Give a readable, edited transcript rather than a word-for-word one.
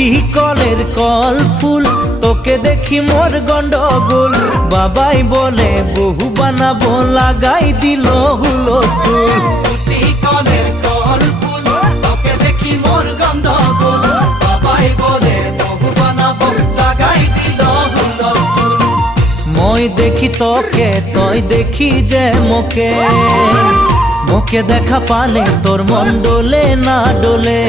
ফুটি কলের কল ফুল, তোকে দেখি মোর গন্ডগোল। বাবাই বলে বহু বানাবো, লাগাই দিল হুলস্থুল। ফুটি কলের কল ফুল, তোকে দেখি মোর গন্ডগোল। বাবাই বলে বহু বানাবো, লাগাই দিল হুলস্থুল। মই দেখি তোকে, তই দেখি যে মোকে, মোকে দেখা পালে তোর মন ডোলে না ডোলে।